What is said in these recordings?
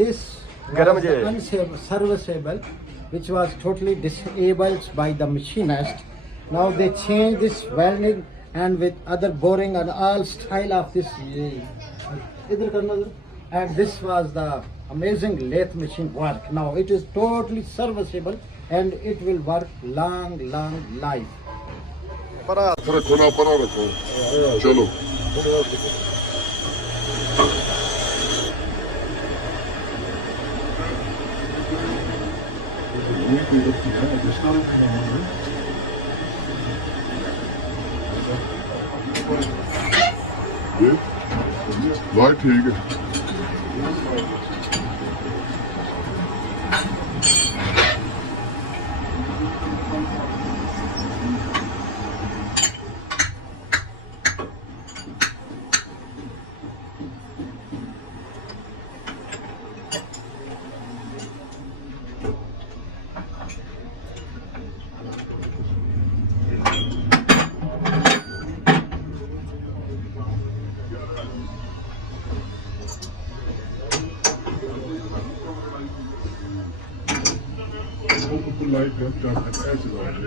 this was the unserviceable, which was totally disabled by the machinist. Now they changed this welding and with other boring and all style of this. And this was the amazing lathe machine work. Now it is totally serviceable and it will work long life. रखो ना परा रखो चलो भाई ठीक है Light has got an acid on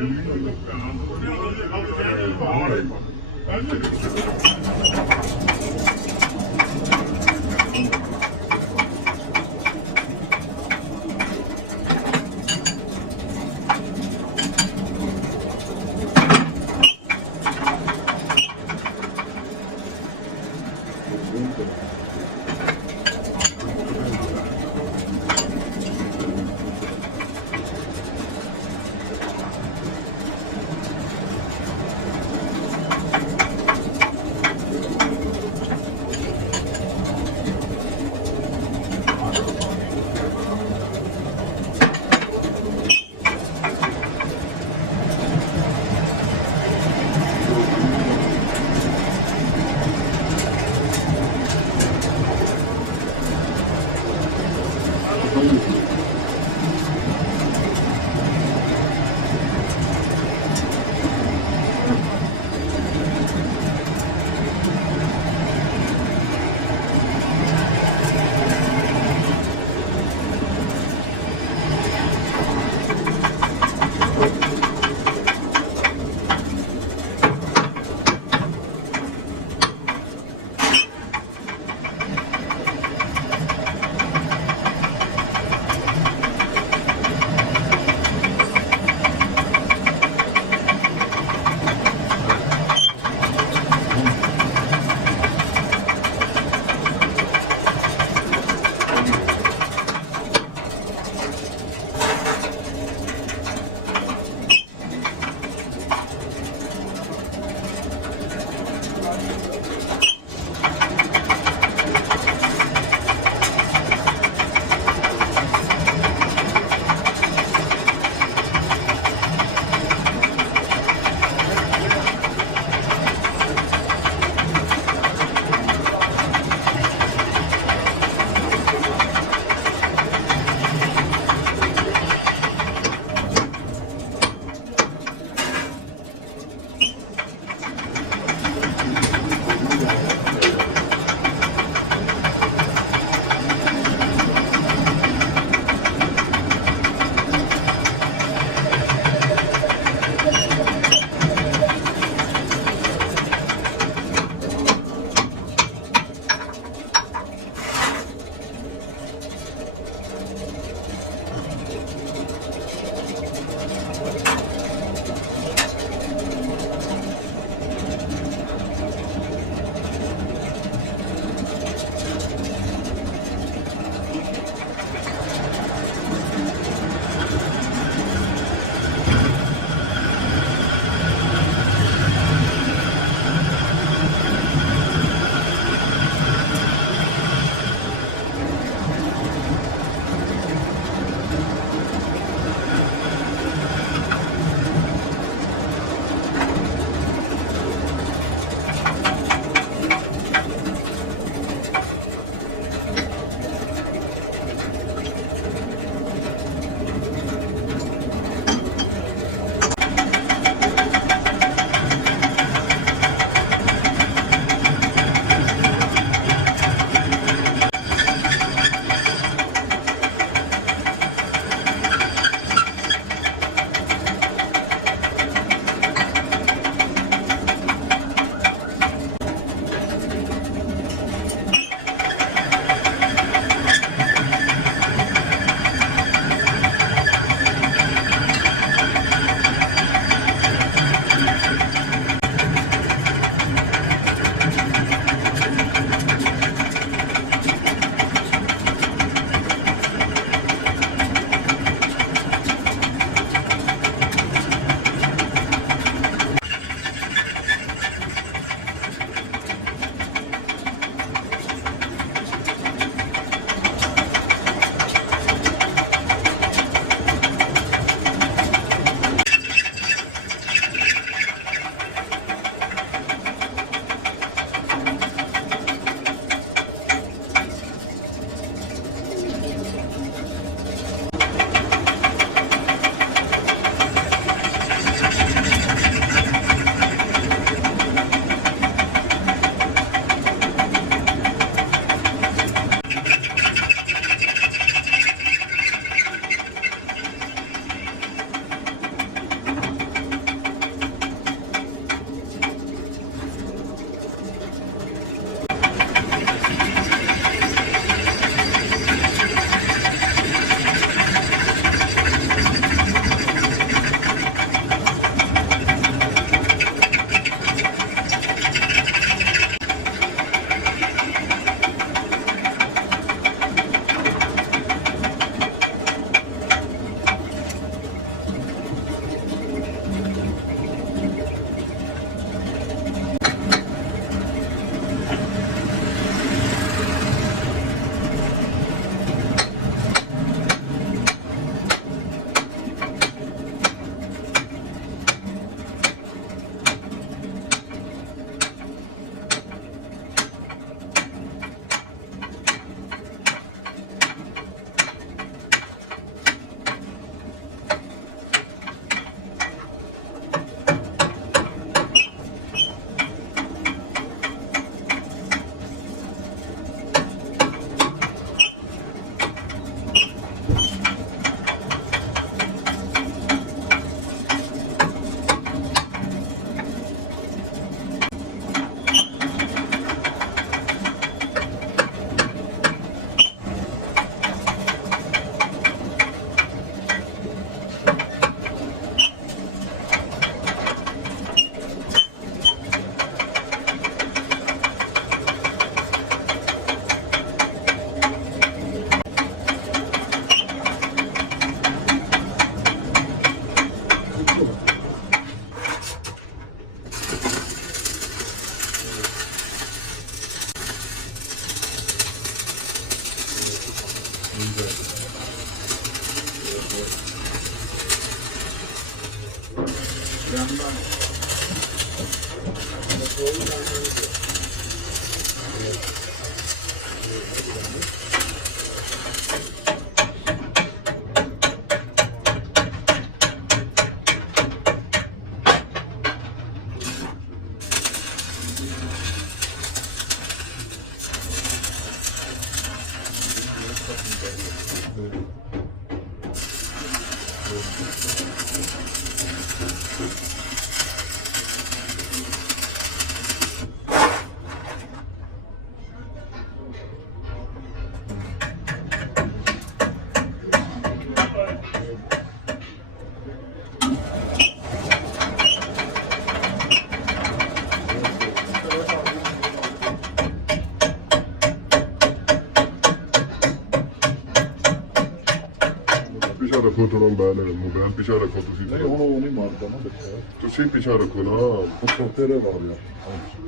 ਪਿਛਾ ਰੱਖੋ ਥੋੜਾ ਮੋਬਾਈਲ ਪਿਛਾ ਰੱਖੋ ਤੁਸੀਂ ਨਹੀਂ ਹੁਣ ਉਹ ਨਹੀਂ ਮਾਰਦਾ ਨਾ ਬੱਚਾ ਤੁਸੀਂ ਪਿਛਾ ਰੱਖੋ ਨਾ ਉੱਥੋਂ ਤੇਰੇ ਮਾਰ ਲਿਆ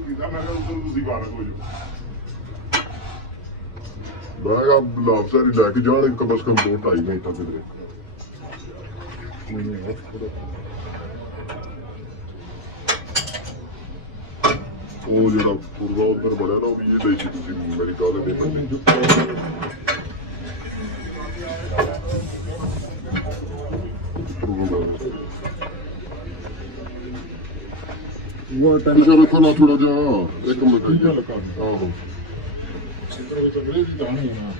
ਕਿਦਾਂ ਮੈਂ ਕਿਹਾ ਉਧਰ ਤੁਸੀਂ ਬਾਹਰ ਹੋ ਜਾਓ ਮੈਂ ਕਿਹਾ ਲਾਫਟਰ ਲੈ ਕੇ ਜਾਣ ਕਮ ਸੇ ਕਮ 2-2.5 ਘੰਟਾ ਕਿਧਰੇ ਨਹੀਂ ਨਹੀਂ ਉਹ ਜਿਹੜਾ ਪੂਰਵਾ ਉੱਧਰ ਬਣਿਆ ਨਾ ਉਹ ਵੀ ਇਹ ਲਈ ਸੀ ਤੁਸੀਂ ਮੇਰੀ ਗੱਲ ਨਹੀਂ ਮੰਨੀ ਉਹ ਤਾਂ ਪਿਛਾ ਰੱਖੋ ਨਾ ਥੋੜਾ ਜਿਹਾ ਇੱਕ ਮਿੰਟ ਆਹੋ ਸਿੱਧਰ ਵਿੱਚ ਅਗਲੇ ਦੀ ਜਾਣੀ ਹੈ ਨਾ